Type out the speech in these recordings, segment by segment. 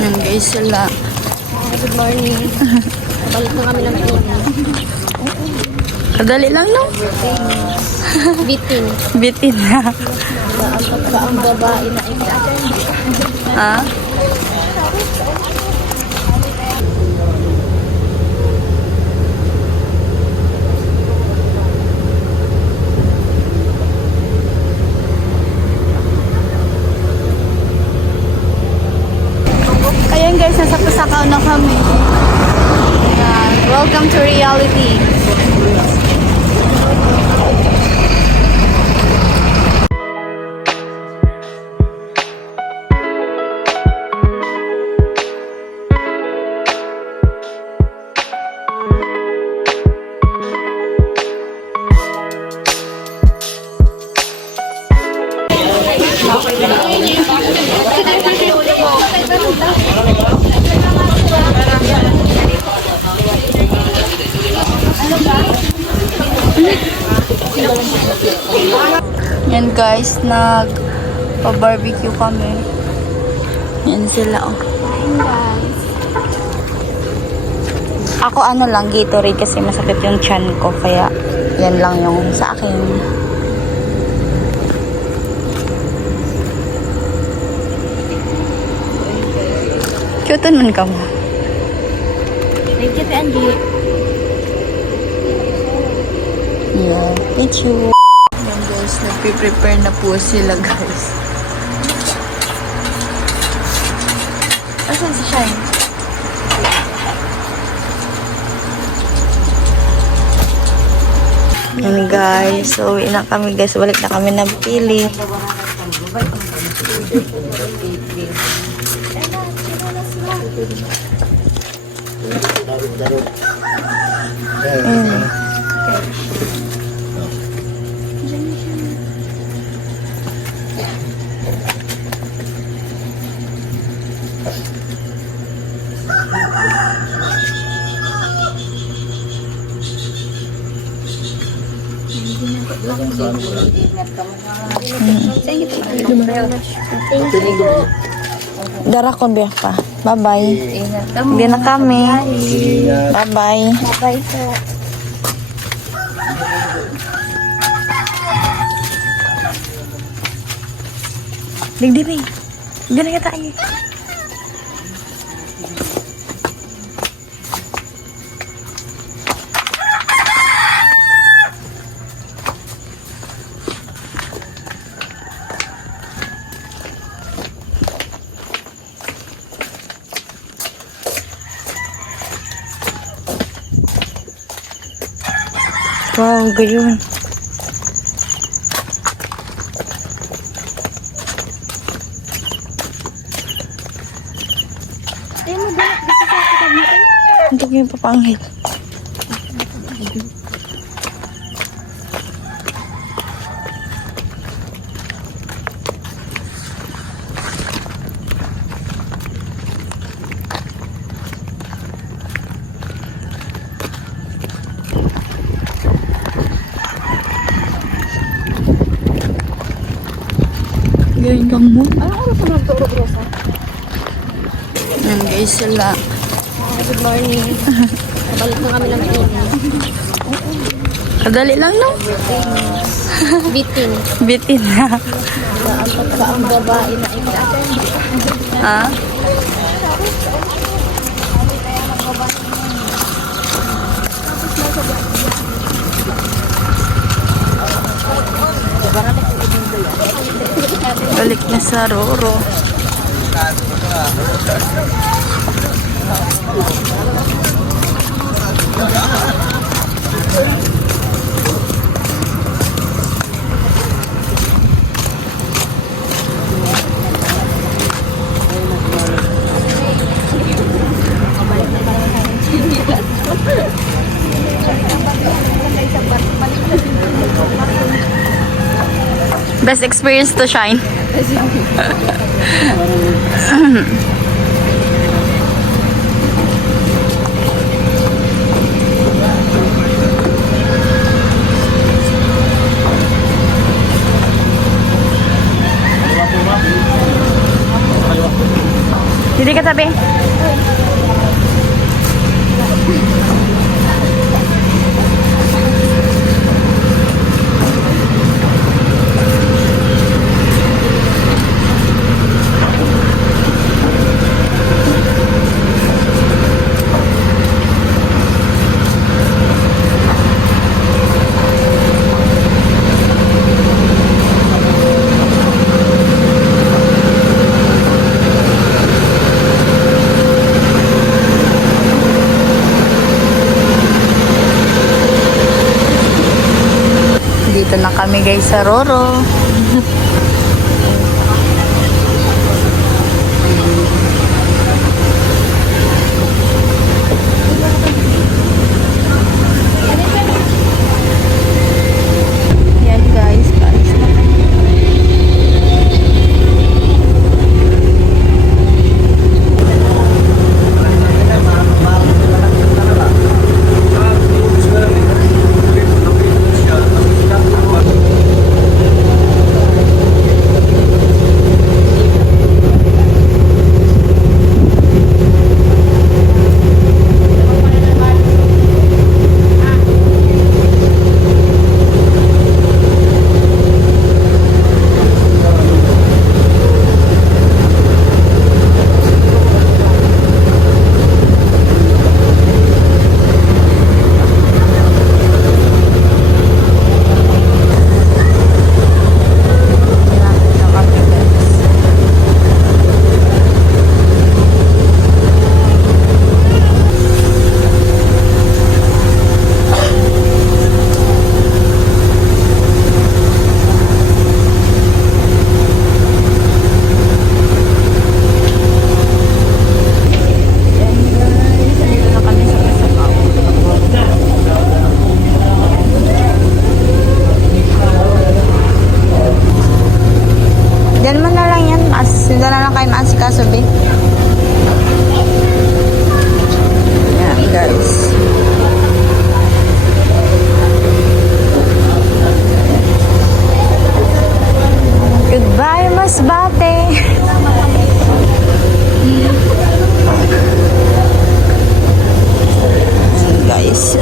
Yan guys sila. Good morning. Balik na kami ng Pilipinas. Kadali lang no? Bitin. Bitin na. Ang babae na ito. Ha? Ayan guys, nasa Pasakaw na kami. Ayan, welcome to reality. Yan guys, nag-barbecue kami. Yan sila oh. Ako ano lang, Gatorade kasi masakit yung tiyan ko. Kaya yan lang yung sa akin. Cute man ka mo. Thank you, Angie. Yeah, thank you. Yan guys, nagpe-prepare na po sila guys. Asan si Shine? Yan guys, so uwi na kami guys. Balik na kami ng pili. Dara ko biyak pa. Bye-bye. Hindi na kami. Bye-bye. Bye po. Digdibi. Ganun ka tayo. Wow, gayon. Untuk yung papanghit. Gawin kamu. Anong oras na nagtulog, Rosa? Yan guys sila. Good morning. Balik na kami ng Pilipinas. Kadali lang no? Bitin. Bitin na. Ang babae na ito. Ha? Balik na sa Roro. Best experience to Shine. Hindi ka sabi? Dito na kami guys sa Roro. Yan guys, paalis na kami. Diyan mo na lang yan. Sila na lang kayo maasikaso, be. Yan, guys. Goodbye, Masbate. Guys.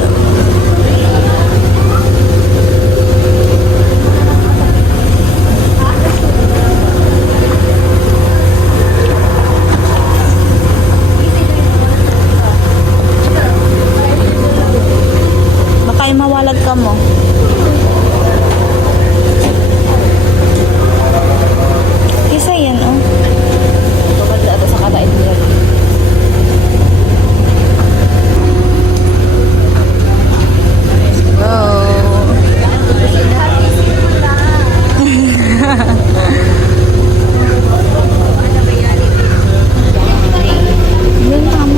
Baka mawalag ka mo. Isa yan, oh. Ito sa kadain nila. Yan, tama.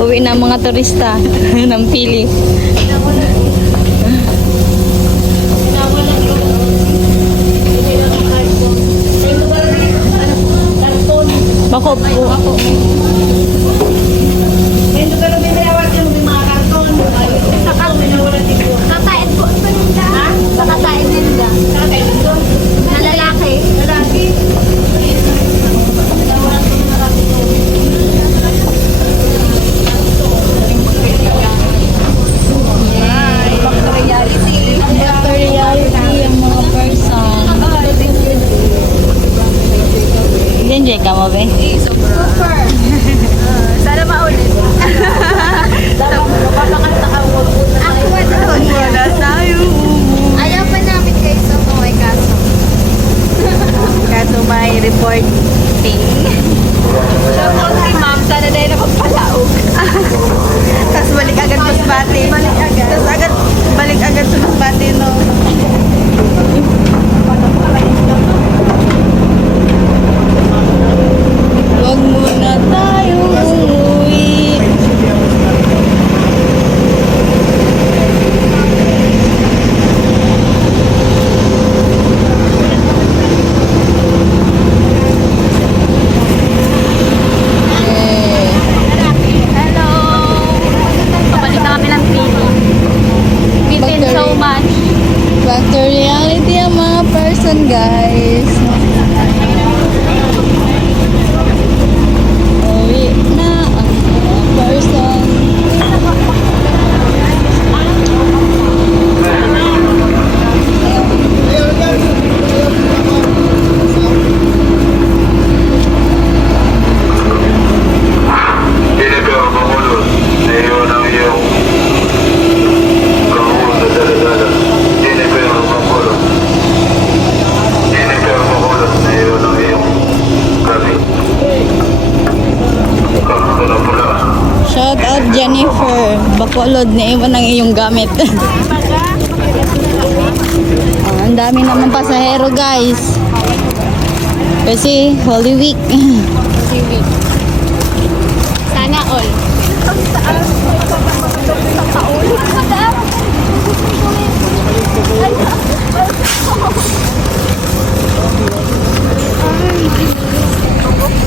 Uwi na ang mga turista ng Pili. Bako po. Kakain po. Ha? Kakain nila. Na lalaki. yung gamit. Oh, ang dami naman pasahero guys. Kasi Holy Week. Sana all.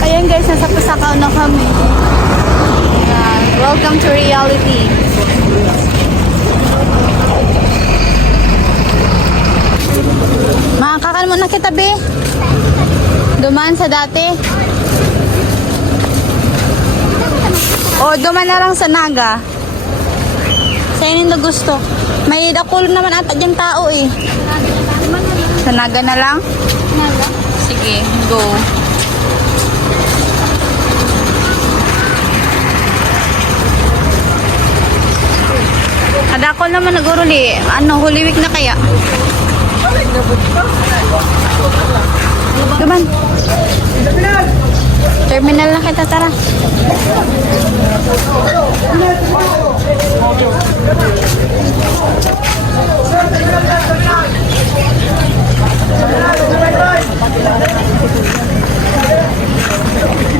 Ayan guys, nasa Pasakaw na kami. Welcome to reality. Makakakan mo na kita, be. Dumaan sa dati. O, dumaan na lang sa Naga. Sa inyo na gusto. May dakulo naman ata diyang tao eh. Sa Naga na lang? Naga. Sige, go. Adakol naman nag-uruli. Ano, Holy Week na kaya? Duman. Terminal na kita, tara.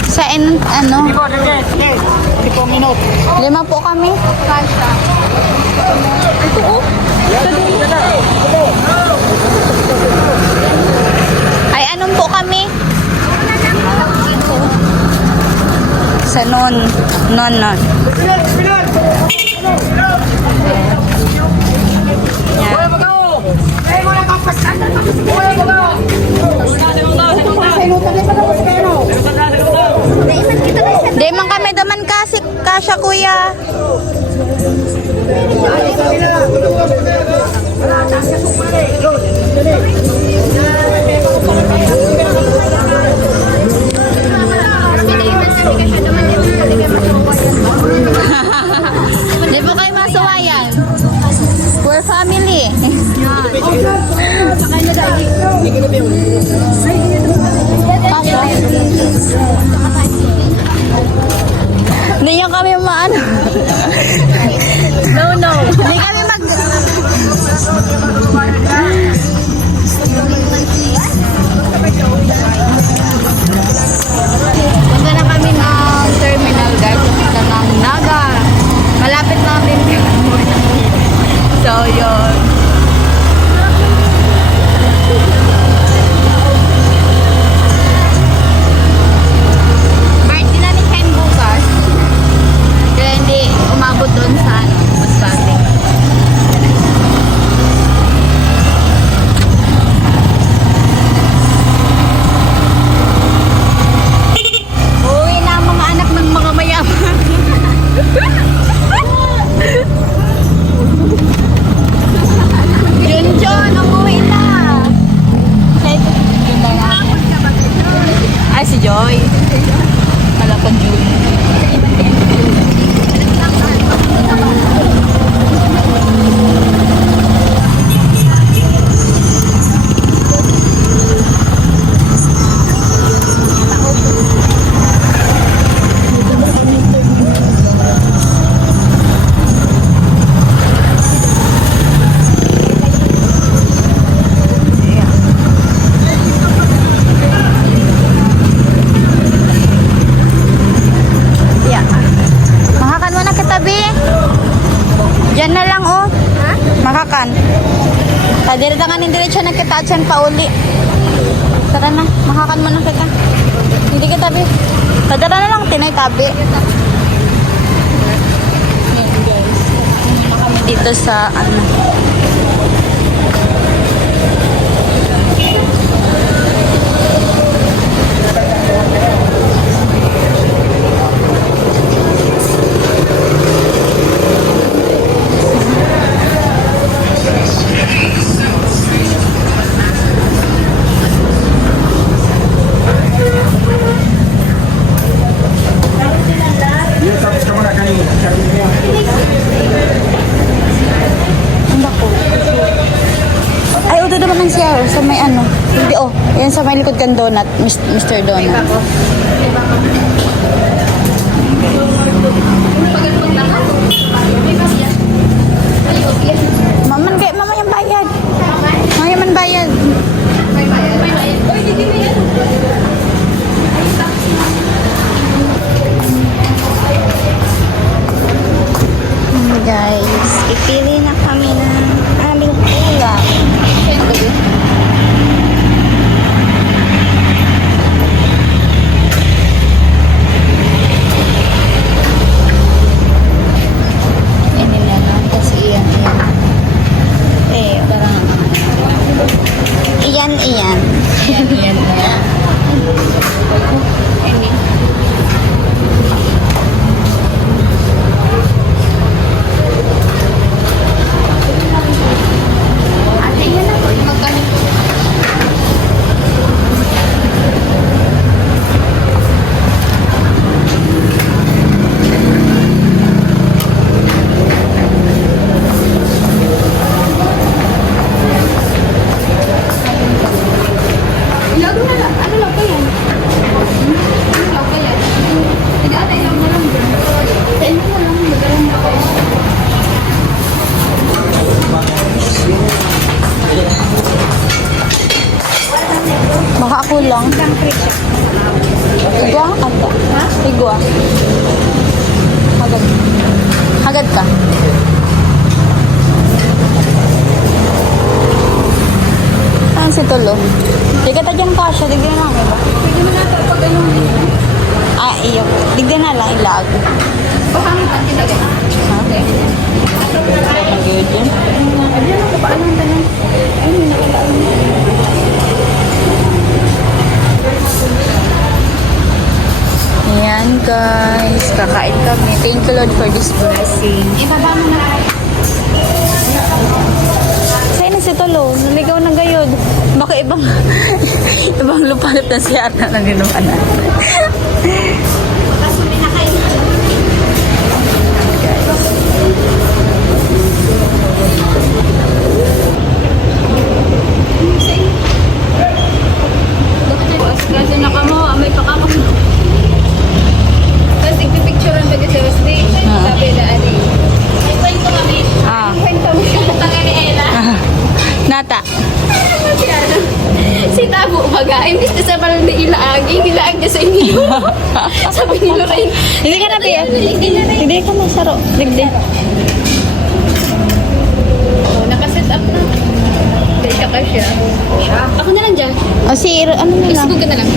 Sa ano? 5 po kami. Kasha. Ito oh. Ay, anong po kami? Sa non. Yan. Di man kami daman kasi kasya kuya. Di ba kayo masuwayan? We're family. Hindi nyo kami maano. No. Hindi kami mag... Punta na kami ng terminal guys. Punta ng Naga. Malapit na din. So, yun. Birthday na ni Ken bukas. Kaya hindi umabot doon sa ano, Masbate. Uwi na ang mga anak ng mga mayaman. Junjun, umuwi na. Ay, si Joy. Wala pa June. Yeah. Makakan mo na kitabi. Diyan na lang oh. Ha? Makakan. Tadiritanganin diretso na kita at siyan pauli. Tara na, makakan mo na kita. Hindi kita bi. Tadara na lang, tinay tabi. Yan guys. Muna kami dito sa ano. Ay, uto naman ng siya sa may ano. Hindi oh, yan sa may likod kang donut, Mr. Donut. gabi. Ini na lang. Kasi iyan. Parang... Iyan. Yan. Ini. Ate, yan ako. Magkano? Ilago na lang. Ano lang ba yan? Ano lang ba yan? Hindi ata ilago na lang dyan. Sa inyo na lang. Magalang na kayo. Baka ako lang. Igwa? Ata. Ha? Igwa. Hagad. Hagad ka. Saan si Tulo? Di ka ta dyan kasya. Digyan na lang. Pwede mo na ito pag ganun. Iyo. Digyan na lang ilag. Baka may pantin agad. Ha? Mag-yun dyan. Ano lang ko pa? Ano ang tanong? Ay, may nakalaan. Ayan guys. Kakain kami. Thank you Lord for this blessing. Ibaba mo na. Sa'yo na si Tulo. Naligaw na gayod. Baka ibang ibang lupalip na si Ata na ginuman na. Tapos may nakain. Kasi nakamo, may pakakam. Tapos nagpipicturean ba sa Wednesday? Sabi na ano eh. May kwento kami. Ah. Kwento mo siya. Tanga ni Ella. Nata. Si ano? Si Tabo umaga. Imbis na sa parang nailaagi, nilaag niya sa inyo. Sabi ni Lorraine. Hindi ka na tiya. Hindi na rin. Hindi ka na saro. Ligdi. Oh, nakaset up na. Kaya siya ka siya. Ako na lang dyan. O si ano na lang. Facebook ka na lang.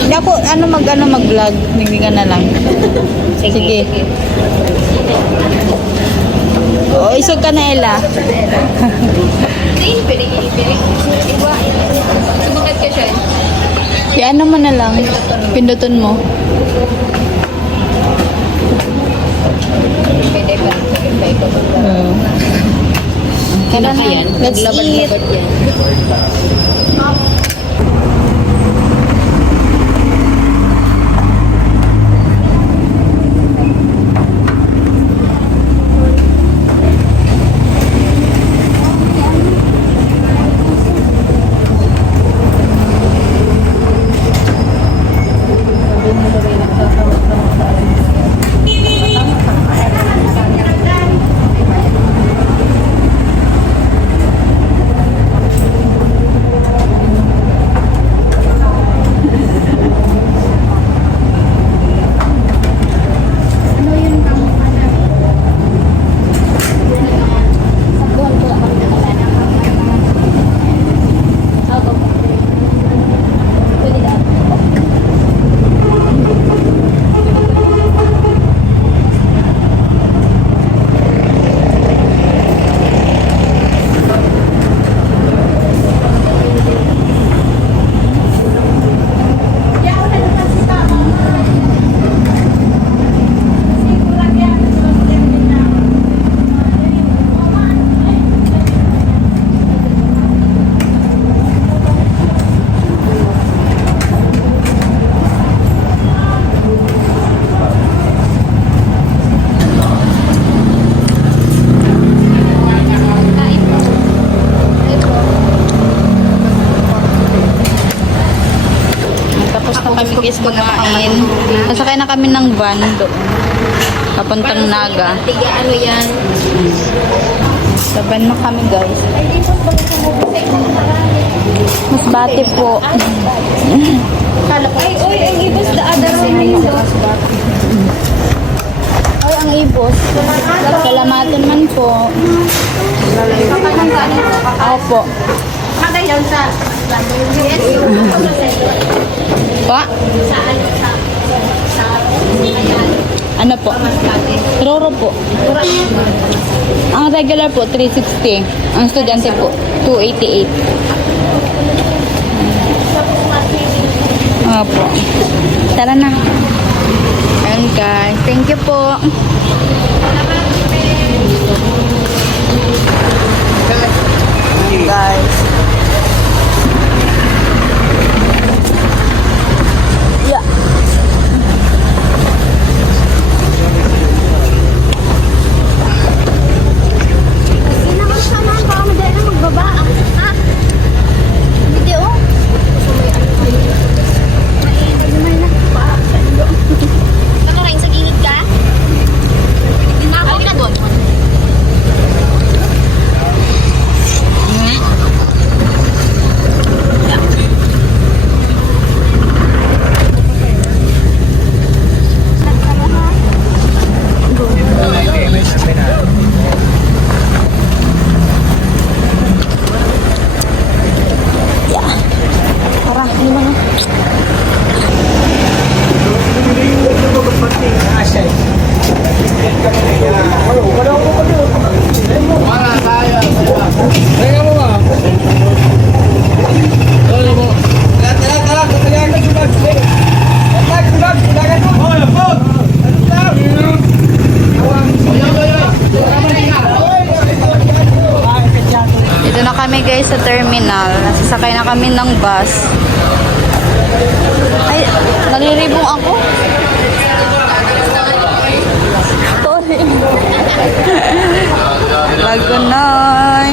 Hindi ako mag-vlog. Hindi ka na lang. Sige. O isog ka na Ella. Pili. Iwa. Sumakit ka siya. Ano mo na lang. Pindutin mo. Pwede ba? Pwede ba? Tara na. Yan. Let's eat. Labat-labat yan. kami guys kumain. Nasakay na kami ng van doon. Papuntang Naga. Tiga ano yan? Sa van na kami guys. Mas bati po. Kala ko, ay, oy, ang ibos the other way. Ay, ang ibos. Salamatan man po. Opo. Kagayan sa yes. Pa? Ano po? Roro po. Ang regular po, 360. Ang estudyante po, 288. Opo. Tara na. Ayan guys. Thank you po. Ayan guys. Yeah. Sinaman sa man, baka madali na magbaba. Ha? Hindi oh. May na. Nakakain sa gilid ka? Hindi na ako. Na doon. Tara, ano ba na? Dito na kami guys sa terminal. Nasasakay na kami ng bus. Ay, naliribong ako. Sorry. Lagunay.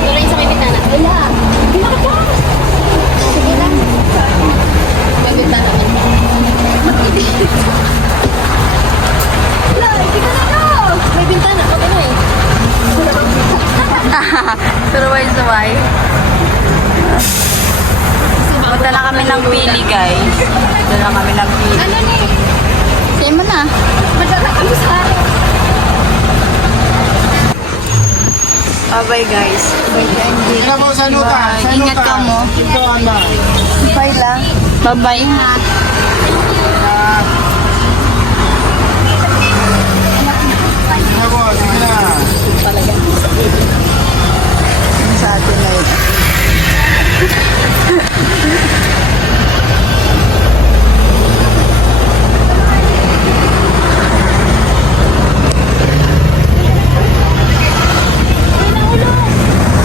Tuloy sa may bitana. Wala. Bakit ka? Sige lang. May bitana. Wala, hindi ka na no. May bintana. Pag ano eh. Suruway-suway. Punta na kami ng pili guys. Punta na kami ng pili. Ano ni? Sige mo na. Madala kami sa Bye guys. Tingnan mo sa nuka. Bye. Sa Ingat nuka. ka mo. Ito, ano. Bye lang. Bye-bye. Tingnan mo, sige na. Sa atin na yun.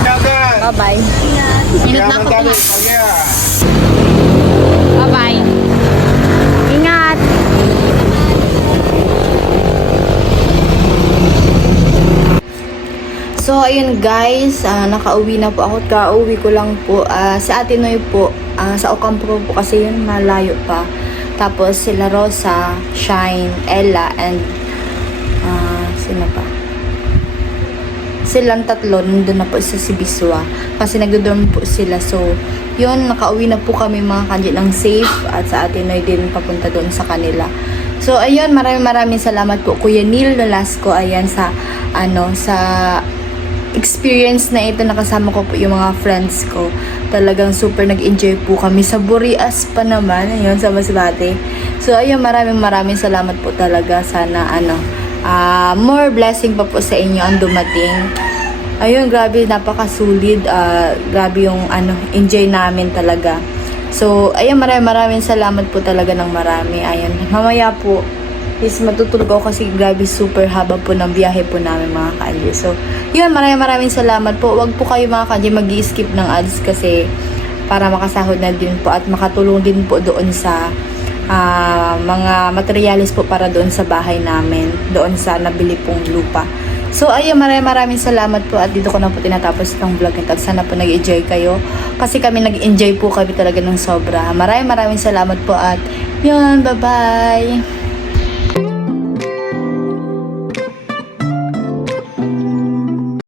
Yakan. Bye-bye. Ingat na Yaman ako. kami. Pagya. Bye-bye. Ingat. So, ayun guys, nakauwi na po ako. Kauwi ko lang po. Si Ate Noy po, sa Ocampo po kasi yun, malayo pa. Tapos sila Rosa, Shine, Ella, and sino pa? Silang tatlo, nandun na po sa Sibiswa. Kasi nagdodorm po sila. So, yun, nakauwi na po kami mga kanji ng safe. At sa Ate Noy din papunta doon sa kanila. So, ayun, maraming salamat po. Kuya Neil Nolasco, ayan, sa experience na ito, nakasama ko po yung mga friends ko. Talagang super nag-enjoy po kami sa Burias pa naman, ayun, sa Masbate. So, ayun, maraming salamat po talaga. Sana, more blessing pa po sa inyo ang dumating. Ayun, grabe, napakasulit. Grabe yung, enjoy namin talaga. So, ayun, maraming salamat po talaga ng marami. Ayun, mamaya po, is matutulog ako kasi grabe super haba po ng biyahe po namin mga kanji. So, yun, maraming salamat po. Wag po kayo mga kanji mag-i-skip ng ads kasi para makasahod na din po at makatulong din po doon sa mga materialis po para doon sa bahay namin, doon sa nabili pong lupa. So, ayun, maraming salamat po at dito ko na po tinatapos itong vlog nito. At sana po nag-enjoy kayo kasi kami nag-enjoy po kami talaga ng sobra. Maraming salamat po at yun, bye-bye!